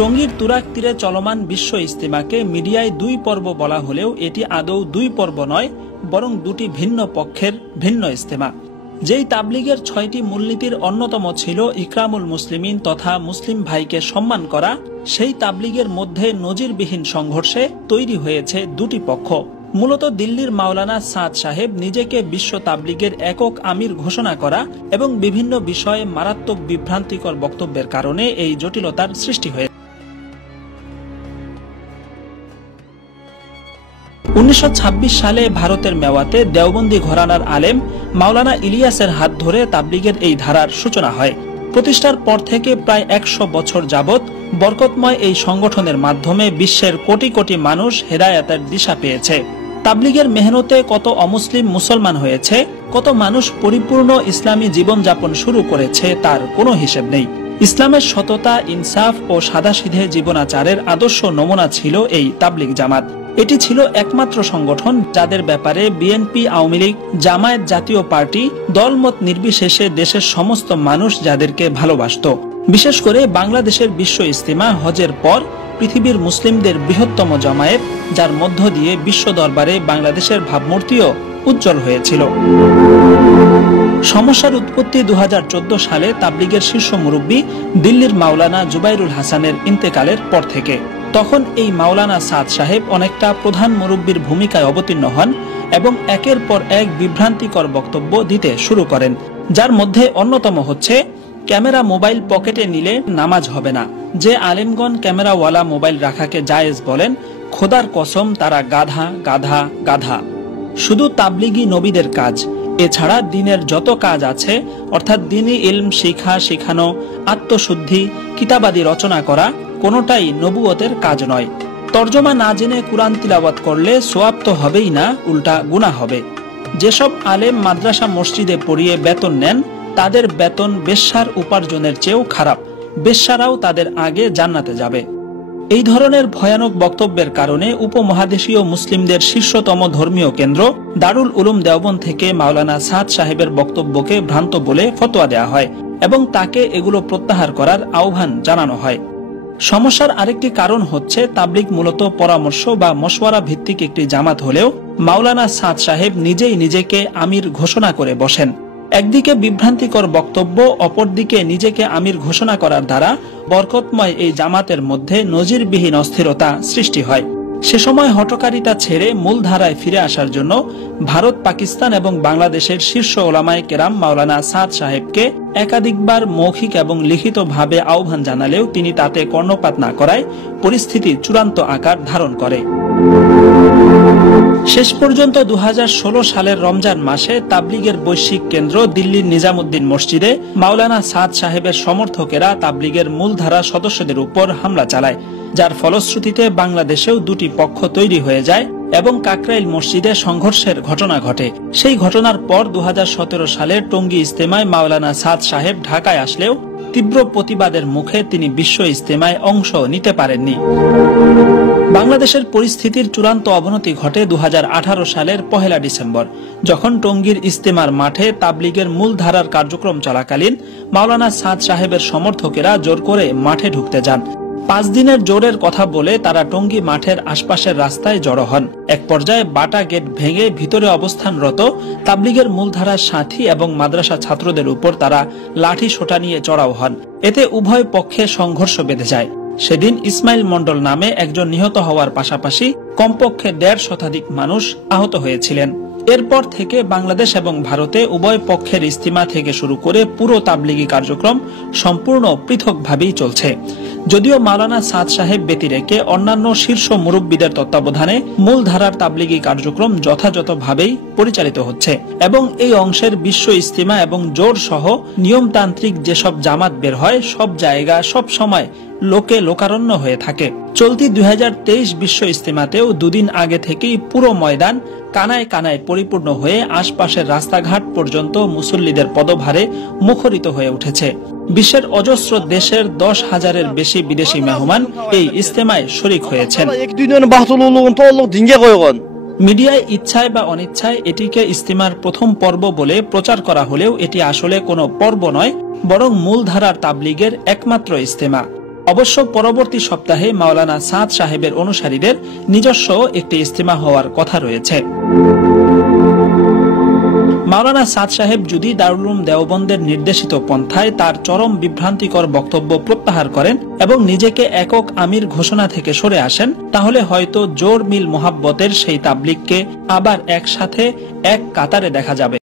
টঙ্গীর তুরাগ তীরে চলমান বিশ্ব ইজতেমাকে মিডিয়ায় 2 পর্ব বলা হলেও এটি আদৌ 2 পর্ব নয়, বরং দুটি ভিন্ন পক্ষের ভিন্ন ইজতেমা। যেই তাবলিগের 6টি মূলনীতির অন্যতম ছিল ইকরামুল মুসলিমিন তথা মুসলিম ভাইকে সম্মান করা, সেই তাবলিগের মধ্যে নজিরবিহীন সংঘর্ষে তৈরি হয়েছে দুটি পক্ষ। মূলত দিল্লির মাওলানা সাদ সাহেব নিজেকে বিশ্ব তাবলিগের একক আমির ঘোষণা করা এবং বিভিন্ন বিষয়ে মারাত্মক বিভ্রান্তিকর বক্তব্যের কারণে এই জটিলতার সৃষ্টি হয়েছে। 1926 সালে ভারতের মেওয়াতে দেওবন্দি ঘরানার আলেম মাওলানা ইলিয়াসের হাত ধরে তাবলিগের এই ধারার সূচনা হয়। প্রতিষ্ঠার পর থেকে প্রায় 100 বছর যাবত বরকতময় এই সংগঠনের মাধ্যমে বিশ্বের কোটি কোটি মানুষ হেদায়েতের দিশা পেয়েছে। তাবলিগের মেহনতে কত অমুসলিম মুসলমান হয়েছে, কত মানুষ পরিপূর্ণ ইসলামী জীবনযাপন শুরু করেছে, তার কোনো হিসেব নেই। ইসলামের সততা, ইনসাফ ও সাদাসিধে জীবনাচারের আদর্শ নমুনা ছিল এই তাবলিগ জামাত। এটি ছিল একমাত্র সংগঠন যাদের ব্যাপারে বিএনপি, আওয়ামী লীগ, জামায়াত, জাতীয় পার্টি দলমত নির্বিশেষে দেশের সমস্ত মানুষ যাদেরকে ভালোবাসত। বিশেষ করে বাংলাদেশের বিশ্ব ইজতেমা হজের পর পৃথিবীর মুসলিমদের বৃহত্তম জামায়াত, যার মধ্য দিয়ে বিশ্ব দরবারে বাংলাদেশের ভাবমূর্তিও উজ্জ্বল হয়েছিল। সমস্যার উৎপত্তি 2014 সালে তাবলিগের শীর্ষ মুরব্বী দিল্লির মাওলানা জুবাইরুল হাসানের ইন্তেকালের পর থেকে। তখন এই মাওলানা সাদ সাহেব অনেকটা প্রধান মুরব্বীর ভূমিকায় অবতীর্ণ হন এবং একের পর এক বিভ্রান্তিকর বক্তব্য দিতে শুরু করেন, যার মধ্যে অন্যতম হচ্ছে ক্যামেরা মোবাইল পকেটে নিলে নামাজ হবে না, যে আলেমগণ ক্যামেরাওয়ালা মোবাইল রাখাকে জায়েজ বলেন, খোদার কসম তারা গাধা গাধা গাধা। শুধু তাবলিগি নবীদের কাজ, এছাড়া দিনের যত কাজ আছে অর্থাৎ দ্বীনি ইলম শিখা, শিখানো, আত্মশুদ্ধি, কিতাবাদি রচনা করা কোনোটাই নবুয়তের কাজ নয়। তর্জমা না জেনে কুরআন তিলাওয়াত করলে সোয়াব তো হবেই না, উল্টা গুনাহ হবে। যেসব আলেম মাদ্রাসা মসজিদে পড়িয়ে বেতন নেন তাদের বেতন বেশ্যার উপার্জনের চেয়েও খারাপ, বেশ্যারাও তাদের আগে জান্নাতে যাবে। এই ধরনের ভয়ানক বক্তব্যের কারণে উপমহাদেশীয় মুসলিমদের শীর্ষতম ধর্মীয় কেন্দ্র দারুল উলুম দেওবন্দ থেকে মাওলানা সাদ সাহেবের বক্তব্যকে ভ্রান্ত বলে ফতোয়া দেওয়া হয় এবং তাকে এগুলো প্রত্যাহার করার আহ্বান জানানো হয়। সমস্যার আরেকটি কারণ হচ্ছে তাবলিগ মূলত পরামর্শ বা মশওয়ারা ভিত্তিক একটি জামাত হলেও মাওলানা সাদ সাহেব নিজেই নিজেকে আমির ঘোষণা করে বসেন। একদিকে বিভ্রান্তিকর বক্তব্য, অপরদিকে নিজেকে আমির ঘোষণা করার দ্বারা বরকতময় এই জামাতের মধ্যে নজিরবিহীন অস্থিরতা সৃষ্টি হয়। সে সময় হঠকারিতা ছেড়ে মূল ধারায় ফিরে আসার জন্য ভারত, পাকিস্তান এবং বাংলাদেশের শীর্ষ ওলামায়ে কেরাম মাওলানা সাদ সাহেবকে একাধিকবার মৌখিক এবং লিখিতভাবে আহ্বান জানালেও তিনি তাতে কর্ণপাত না করায় পরিস্থিতি চূড়ান্ত আকার ধারণ করে। শেষ পর্যন্ত 2016 সালের রমজান মাসে তাবলিগের বৈশ্বিক কেন্দ্র দিল্লির নিজামুদ্দিন মসজিদে মাওলানা সাদ সাহেবের সমর্থকেরা তাবলিগের মূলধারা সদস্যদের উপর হামলা চালায়, যার ফলশ্রুতিতে বাংলাদেশেও দুটি পক্ষ তৈরি হয়ে যায় এবং কাকরাইল মসজিদে সংঘর্ষের ঘটনা ঘটে। সেই ঘটনার পর 2017 সালের টঙ্গী ইজতেমায় মাওলানা সাদ সাহেব ঢাকায় আসলেও তীব্র প্রতিবাদের মুখে তিনি বিশ্ব ইজতেমায় অংশ নিতে পারেননি। বাংলাদেশের পরিস্থিতির চূড়ান্ত অবনতি ঘটে 2018 সালের 1 ডিসেম্বর, যখন টঙ্গীর ইজতেমার মাঠে তাবলিগের মূল ধারার কার্যক্রম চলাকালীন মাওলানা সাদ সাহেবের সমর্থকেরা জোর করে মাঠে ঢুকতে যান। 5 দিনের জোরের কথা বলে তারা টঙ্গী মাঠের আশপাশের রাস্তায় জড়ো হন। এক পর্যায়ে বাটা গেট ভেঙে ভিতরে অবস্থানরত তাবলিগের মূলধারার সাথী এবং মাদ্রাসা ছাত্রদের উপর তারা লাঠি সোটা নিয়ে চড়াও হন। এতে উভয় পক্ষে সংঘর্ষ বেঁধে যায়। সেদিন ইসমাইল মন্ডল নামে একজন নিহত হওয়ার পাশাপাশি কমপক্ষে 1.5 শতাধিক মানুষ আহত হয়েছিলেন। এরপর থেকে বাংলাদেশ এবং ভারতে উভয় পক্ষের ইজতিমা থেকে শুরু করে পুরো তাবলিগি কার্যক্রম সম্পূর্ণ পৃথকভাবেই চলছে। যদিও মাওলানা সাদ সাহেব ব্যতিরেকে অন্যান্য শীর্ষ মুরব্বীদের তত্ত্বাবধানে মূলধারার তাবলিগি কার্যক্রম যথাযথভাবেই পরিচালিত হচ্ছে এবং এই অংশের বিশ্ব ইজতিমা এবং জোর সহ নিয়মতান্ত্রিক যেসব জামাত বের হয় সব জায়গা সব সময় লোকে লোকারণ্য হয়ে থাকে। চলতি 2023 বিশ্ব ইজতিমাতেও দুদিন আগে থেকেই পুরো ময়দান কানায় কানায় পরিপূর্ণ হয়ে আশপাশের রাস্তাঘাট পর্যন্ত মুসল্লিদের পদভারে মুখরিত হয়ে উঠেছে। বিশ্বের অজস্র দেশের 10,000-এর বেশি বিদেশি মেহমান এই ইজতেমায় শরীক হয়েছেন। মিডিয়ায় ইচ্ছায় বা অনিচ্ছায় এটিকে ইজতিমার প্রথম পর্ব বলে প্রচার করা হলেও এটি আসলে কোনো পর্ব নয়, বরং মূলধারার তাবলিগের একমাত্র ইজতেমা। অবশ্য পরবর্তী সপ্তাহে মাওলানা সাদ সাহেবের অনুসারীদের নিজস্ব একটি ইজতিমা হওয়ার কথা রয়েছে। মাওলানা সাদ সাহেব যদি দারুল উলুম দেওবন্দের নির্দেশিত পন্থায় তার চরম বিভ্রান্তিকর বক্তব্য প্রত্যাহার করেন এবং নিজেকে একক আমির ঘোষণা থেকে সরে আসেন, তাহলে হয়তো জোর মিল মোহাব্বতের সেই তাবলিগকে আবার একসাথে এক কাতারে দেখা যাবে।